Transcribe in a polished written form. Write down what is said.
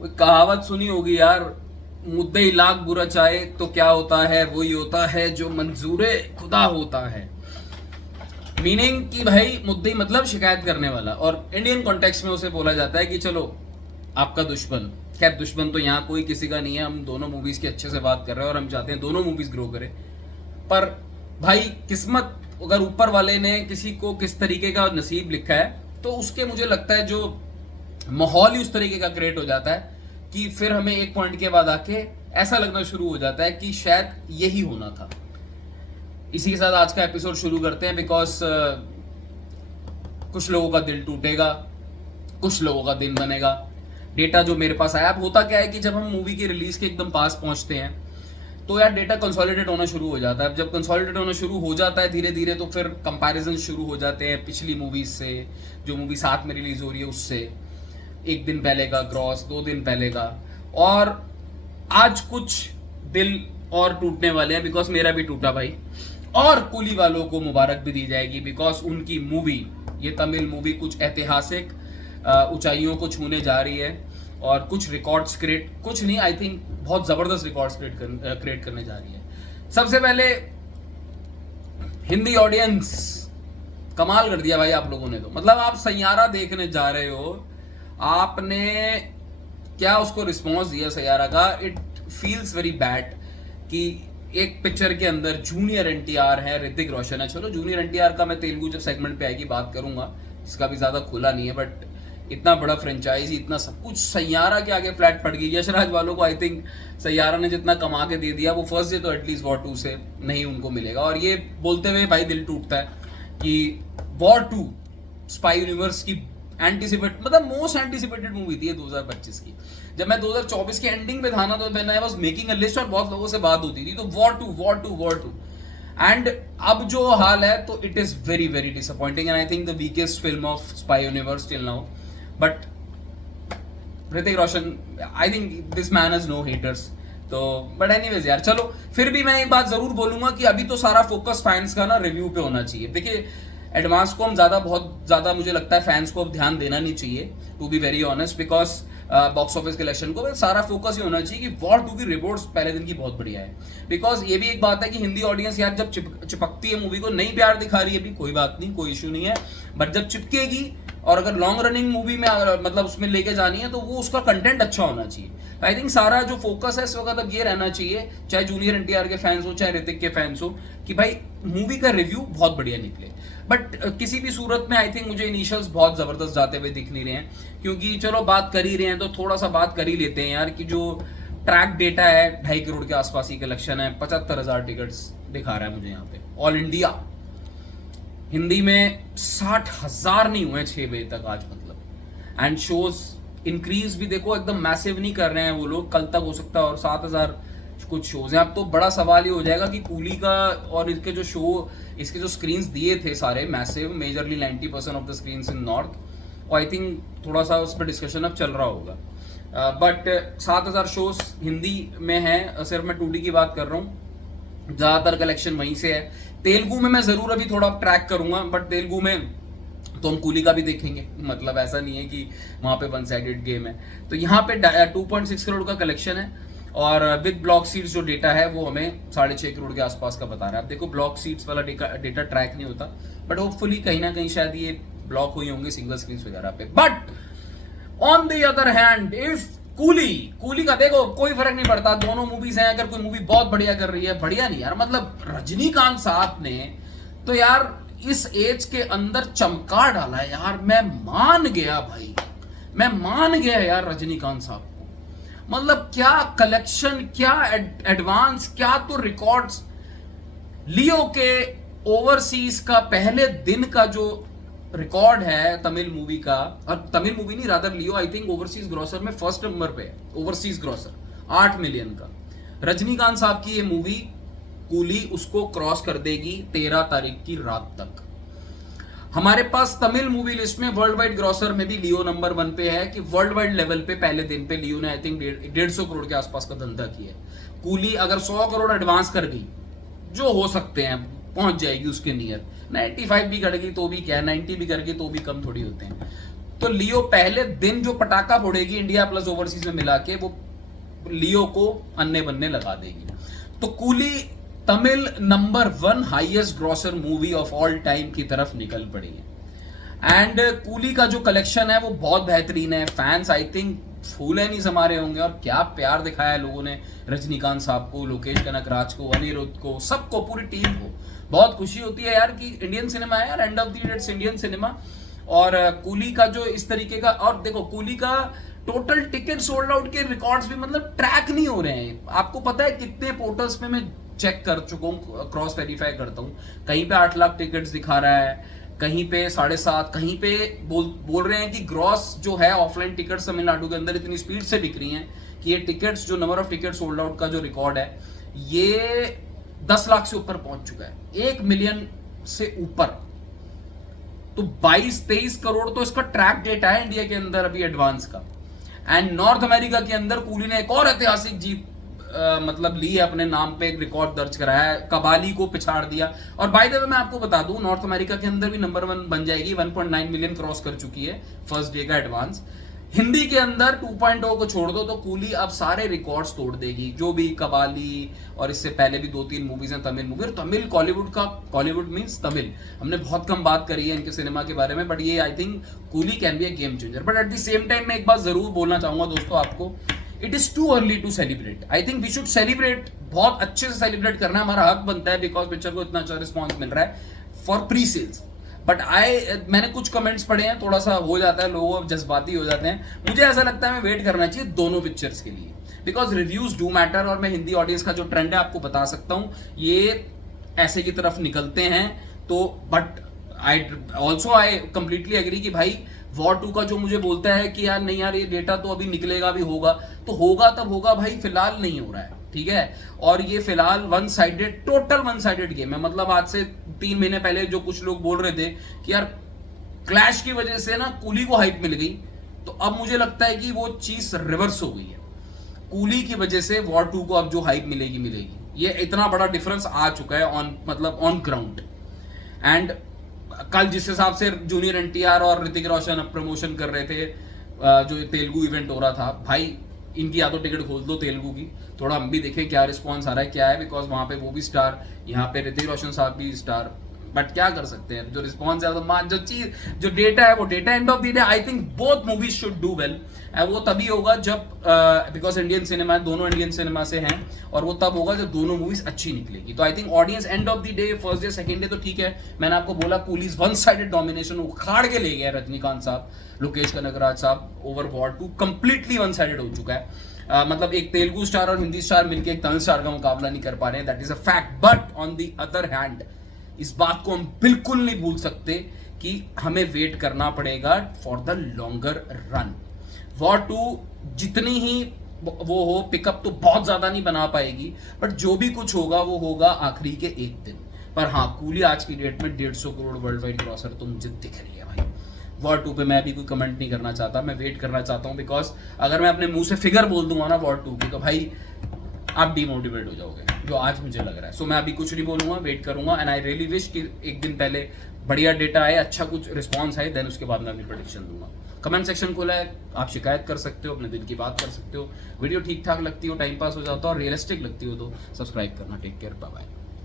वो कहावत सुनी होगी यार, मुद्दे ही लाख बुरा चाहे तो क्या होता है, वही होता है जो मंजूरे खुदा होता है। मीनिंग कि भाई मुद्दे मतलब शिकायत करने वाला, और इंडियन कॉन्टेक्स्ट में उसे बोला जाता है कि चलो आपका दुश्मन। खैर दुश्मन तो यहाँ कोई किसी का नहीं है, हम दोनों मूवीज की अच्छे से बात कर रहे हैं और हम चाहते हैं दोनों मूवीज ग्रो करें। पर भाई किस्मत, अगर ऊपर वाले ने किसी को किस तरीके का नसीब लिखा है तो उसके मुझे लगता है जो माहौल ही उस तरीके का क्रिएट हो जाता है कि फिर हमें एक पॉइंट के बाद आके ऐसा लगना शुरू हो जाता है कि शायद यही होना था। इसी के साथ आज का एपिसोड शुरू करते हैं, बिकॉज कुछ लोगों का दिल टूटेगा, कुछ लोगों का दिन बनेगा। डेटा जो मेरे पास आया, अब होता क्या है कि जब हम मूवी की रिलीज के एकदम पास पहुंचते हैं तो यार डेटा कंसोलिडेट होना शुरू हो जाता है। अब जब कंसोलिडेट होना शुरू हो जाता है धीरे धीरे, तो फिर कंपैरिजन शुरू हो जाते हैं पिछली मूवीज से, जो मूवी साथ में रिलीज हो रही है उससे, एक दिन पहले का ग्रॉस, 2 दिन पहले का। और आज कुछ दिल और टूटने वाले हैं, बिकॉज मेरा भी टूटा भाई। और कुली वालों को मुबारक भी दी जाएगी, बिकॉज उनकी मूवी, ये तमिल मूवी कुछ ऐतिहासिक ऊंचाइयों को छूने जा रही है और कुछ रिकॉर्ड्स क्रिएट, कुछ नहीं, आई थिंक बहुत जबरदस्त रिकॉर्ड्स क्रिएट करने जा रही है। सबसे पहले हिंदी ऑडियंस, कमाल कर दिया भाई आप लोगों ने। तो मतलब आप सैयारा देखने जा रहे हो, आपने क्या उसको रिस्पॉन्स दिया सैयारा का। इट फील्स वेरी बैड कि एक पिक्चर के अंदर जूनियर एनटीआर है, ऋतिक रोशन है। चलो जूनियर एनटीआर का मैं तेलुगु जब सेगमेंट पे आएगी बात करूंगा, इसका भी ज्यादा खुला नहीं है, बट इतना बड़ा फ्रेंचाइजी, इतना सब कुछ सैयारा के आगे फ्लैट पड़ गई। यशराज वालों को आई थिंक सैयारा ने जितना कमा के दे दिया वो फर्स्ट डे तो एटलीस्ट वॉर 2 से नहीं उनको मिलेगा। और ये बोलते हुए भाई दिल टूटता है कि वॉर 2 स्पाई यूनिवर्स की एंटीसिपेट, मतलब मोस्ट एंटीसिपेटेड मूवी थी 2025 की। जब मैं 2024 के एंडिंग पे था ना, तो मैंने I was making a list और बहुत लोगों से बात होती थी, तो वॉर 2 एंड अब जो हाल है तो it is very very disappointing and I think the weakest film of spy universe till now. But Hrithik Roshan, I think this man has no haters. तो बट एनीवेज यार, चलो फिर भी मैं एक बात जरूर बोलूंगा कि अभी तो सारा फोकस फैंस का ना रिव्यू पे होना चाहिए। देखिए एडवांस को हम बहुत ज्यादा मुझे लगता है फैंस को अब ध्यान देना नहीं चाहिए, to be very honest, because box office collection को सारा फोकस ही होना चाहिए कि वॉर 2 की रिपोर्ट्स पहले दिन की बहुत बढ़िया है। बिकॉज ये भी एक बात है कि हिंदी ऑडियंस यार जब चिपकती है मूवी को, नहीं प्यार दिखा रही है भी कोई बात नहीं, कोई इशू नहीं है, बट जब चिपकेगी और अगर लॉन्ग रनिंग मूवी में मतलब उसमें लेके जानी है तो वो उसका कंटेंट अच्छा होना चाहिए। आई थिंक सारा जो फोकस है इस वक्त अब ये रहना चाहिए, चाहे जूनियर एनटीआर के फैंस हो चाहे ऋतिक के फैंस हो, कि भाई मूवी का रिव्यू बहुत बढ़िया निकले। बट किसी भी सूरत में आई थिंक मुझे इनिशियल्स बहुत जबरदस्त जाते हुए दिख नहीं रहे हैं, क्योंकि चलो बात कर ही रहे हैं तो थोड़ा सा बात कर ही लेते हैं यार कि जो ट्रैक डेटा है 2.5 करोड़ के आसपास ही कलेक्शन है, 75,000 टिकट्स दिखा रहा है मुझे यहाँ पे ऑल इंडिया। हिंदी में 60,000 नहीं हुए 6 बजे तक आज, मतलब। एंड शोज इंक्रीज भी देखो एकदम मैसिव नहीं कर रहे हैं वो लोग, कल तक हो सकता है और 7,000 कुछ शोज हैं। अब तो बड़ा सवाल ये हो जाएगा कि कूली का और इसके जो शो, इसके जो स्क्रीन्स दिए थे सारे massive, majorly 90% of the screens in north, और आई थिंक थोड़ा सा उस पर डिस्कशन अब चल रहा होगा। बट 7,000 शोज हिंदी में है, सिर्फ मैं 2D की बात कर रहा हूँ, ज़्यादातर कलेक्शन वहीं से है। तेलुगु में मैं ज़रूर अभी थोड़ा ट्रैक करूँगा, बट तेलुगु में तो हम कूली का भी देखेंगे, मतलब ऐसा नहीं है कि वहाँ पे वन साइडेड गेम है। तो यहाँ पे 2.6 करोड़ का कलेक्शन है और विद ब्लॉक सीट्स जो डेटा है वो हमें 6.5 करोड़ के आसपास का बता रहा है। अब देखो ब्लॉक सीट्स वाला डेटा ट्रैक नहीं होता, बट होपफुली कहीं ना कहीं शायद ये ब्लॉक हुई होंगे सिंगल स्क्रीन वगैरह पे। But on the other hand if coolie का देखो कोई फर्क नहीं पड़ता, दोनों मूवीज हैं। अगर कोई मूवी बहुत बढ़िया कर रही है, बढ़िया नहीं यार, मतलब रजनीकांत साहब ने तो यार इस एज के अंदर चमका डाला है यार, मैं मान गया भाई, मैं मान गया यार रजनीकांत साहब को। मतलब क्या कलेक्शन, क्या एडवांस, क्या तो रिकॉर्ड्स। लियो के ओवरसीज का पहले दिन का जो रिकॉर्ड है तमिल मूवी का, और तमिल मूवी नहीं rather Leo, I think overseas grocer में फर्स्ट नंबर पे है, ओवरसीज ग्रॉसर 8 मिलियन का। रजनीकांत साहब की ये मूवी कूली उसको क्रॉस कर देगी 13 तारीख की रात तक। हमारे पास तमिल मूवी लिस्ट में वर्ल्ड वाइड ग्रॉसर में भी लियो नंबर 1 पे है, कि वर्ल्ड वाइड लेवल पे पहले दिन पे लियो ने आई थिंक 150 करोड़ के आसपास का धंधा किया है। कूली अगर 100 करोड़ एडवांस कर गई, जो हो सकते हैं, पहुंच जाएगी उसके नियर, 95 भी कर गई तो भी क्या, 90 भी कर गई तो भी कम थोड़ी होते हैं। तो लियो पहले दिन जो पटाखा फोड़ेगी इंडिया प्लस ओवरसीज में मिला के, वो लियो को अन्ने बन्ने लगा देगी। तो coolie Tamil number 1 highest grocer movie of all time की तरफ निकल पड़ी है। एंड कूली का जो कलेक्शन है वो बहुत बेहतरीन है। फैंस आई थिंक फूले नहीं समारे होंगे, और क्या प्यार दिखाया है लोगों ने रजनीकांत साहब को, लोकेश कनकराज को, अनिरुद्ध को, सबको, पूरी टीम को। बहुत खुशी होती है यार कि इंडियन सिनेमा है यार, end of the day it's Indian cinema. और कूली का जो इस तरीके का, और देखो कूली का टोटल टिकट सोल्ड आउट के रिकॉर्ड्स भी मतलब ट्रैक नहीं हो रहे हैं। आपको पता है कितने पोर्टल्स पे मैं चेक कर चुका हूँ, क्रॉस वेरीफाई करता हूँ, कहीं पे 8 लाख टिकट्स दिखा रहा है, कहीं पे 7.5, कहीं पे बोल रहे हैं कि ग्रॉस जो है ऑफलाइन टिकट्स तमिलनाडु के अंदर इतनी स्पीड से बिक रही हैं कि ये टिकट्स, जो number of ticket sold out का जो रिकॉर्ड है, ये 10 लाख से ऊपर पहुंच चुका है, 1 मिलियन से ऊपर। तो 22-23 करोड़ तो इसका ट्रैक डेटा है इंडिया के अंदर अभी एडवांस का। एंड नॉर्थ अमेरिका के अंदर कूली ने एक और ऐतिहासिक जीत मतलब ली है, अपने नाम पे एक रिकॉर्ड दर्ज कराया है, कबाली को पिछाड़ दिया। और बाय द वे मैं आपको बता दूं, नॉर्थ अमेरिका के अंदर भी नंबर 1 बन जाएगी, 1.9 मिलियन क्रॉस कर चुकी है फर्स्ट डे का एडवांस। हिंदी के अंदर 2.0 को छोड़ दो तो कूली अब सारे रिकॉर्ड्स तोड़ देगी, जो भी कबाली और इससे पहले भी 2-3 मूवीज हैं तमिल मूवी। और तमिल कॉलीवुड का, कॉलीवुड मींस तमिल, हमने बहुत कम बात करी है इनके सिनेमा के बारे में, बट ये I think Coolie can be a game changer. But at the same time मैं एक बात जरूर बोलना चाहूंगा दोस्तों आपको, it is too early to celebrate. I think we should celebrate, बहुत अच्छे से सेलिब्रेट करना हमारा हक बनता है, बिकॉज पिक्चर को इतना अच्छा रिस्पॉन्स मिल रहा है फॉर प्री सेल्स। बट मैंने कुछ कमेंट्स पढ़े हैं, थोड़ा सा हो जाता है, लोग जज्बाती हो जाते हैं। मुझे ऐसा लगता है मैं वेट करना चाहिए दोनों पिक्चर्स के लिए, बिकॉज रिव्यूज डू मैटर। और मैं हिंदी ऑडियंस का जो ट्रेंड है आपको बता सकता हूँ, ये ऐसे की तरफ निकलते हैं। तो बट आई कंप्लीटली एग्री कि भाई वॉर 2 का जो मुझे बोलता है कि यार नहीं यार ये डेटा तो अभी निकलेगा भी, होगा तो होगा तब होगा भाई, फिलहाल नहीं हो रहा है, ठीक है। और ये फिलहाल टोटल वन साइडेड गेम है। मतलब आज से 3 महीने पहले जो कुछ लोग बोल रहे थे कि यार क्लैश की वजह से ना कूली को हाइप मिल गई, तो अब मुझे लगता है कि वो चीज रिवर्स हो गई है। कूली की वजह से वॉर 2 को अब जो हाइप मिलेगी, ये इतना बड़ा डिफरेंस आ चुका है ऑन ग्राउंड। एंड कल जिस हिसाब से जूनियर एनटीआर और ऋतिक रोशन प्रमोशन कर रहे थे, जो तेलुगु इवेंट हो रहा था, भाई इनकी या तो टिकट खोल दो तेलुगु की, थोड़ा हम भी देखें क्या रिस्पॉन्स आ रहा है, क्या है, बिकॉज वहां पे वो भी स्टार, यहाँ पे ऋतिक रोशन साहब भी स्टार। बट क्या कर सकते हैं, जो रिस्पॉन्स है तो जो चीज, जो डेटा है वो data. End of the day I think both movies should do well. वो तभी होगा जब, बिकॉज इंडियन सिनेमा, दोनों इंडियन सिनेमा से हैं, और वो तब होगा जब दोनों मूवीज अच्छी निकलेगी। तो I think audience end of the day, first day second day तो ठीक है, मैंने आपको बोला पुलिस वन साइडेड डोमिनेशन उखाड़ के ले गया रजनीकांत साहब, लोकेश कनकराज साहब, over war 2 completely one sided हो चुका है। मतलब एक तेलुगु स्टार और हिंदी स्टार मिलकर एक तमिल स्टार का मुकाबला नहीं कर पा रहे हैं, that is a fact. But on the other hand इस बात को हम बिल्कुल नहीं भूल सकते कि हमें वेट करना पड़ेगा for the longer run. War 2 जितनी ही वो हो पिकअप तो बहुत ज्यादा नहीं बना पाएगी, बट जो भी कुछ होगा वो होगा आखिरी के एक दिन। पर हाँ, कूली आज की डेट में 150 करोड़ वर्ल्ड वाइड ग्रॉसर तो मुझे दिख रही है भाई। वॉर 2 पे मैं भी कोई कमेंट नहीं करना चाहता, मैं वेट करना चाहता हूँ, बिकॉज अगर मैं अपने मुंह से फिगर बोल दूंगा ना वॉर 2 की, तो भाई आप डिमोटिवेट हो जाओगे, जो आज मुझे लग रहा है। सो मैं अभी कुछ नहीं बोलूंगा, वेट करूंगा। एंड आई रियली विश कि एक दिन पहले बढ़िया डेटा आए, अच्छा कुछ रिस्पॉन्स आए, देन उसके बाद मैं अपनी प्रेडिक्शन दूंगा। कमेंट सेक्शन खोला है, आप शिकायत कर सकते हो, अपने दिल की बात कर सकते हो। वीडियो ठीक ठाक लगती हो, टाइम पास हो जाता हो और रियलिस्टिक लगती हो तो सब्सक्राइब करना। Take care, bye bye.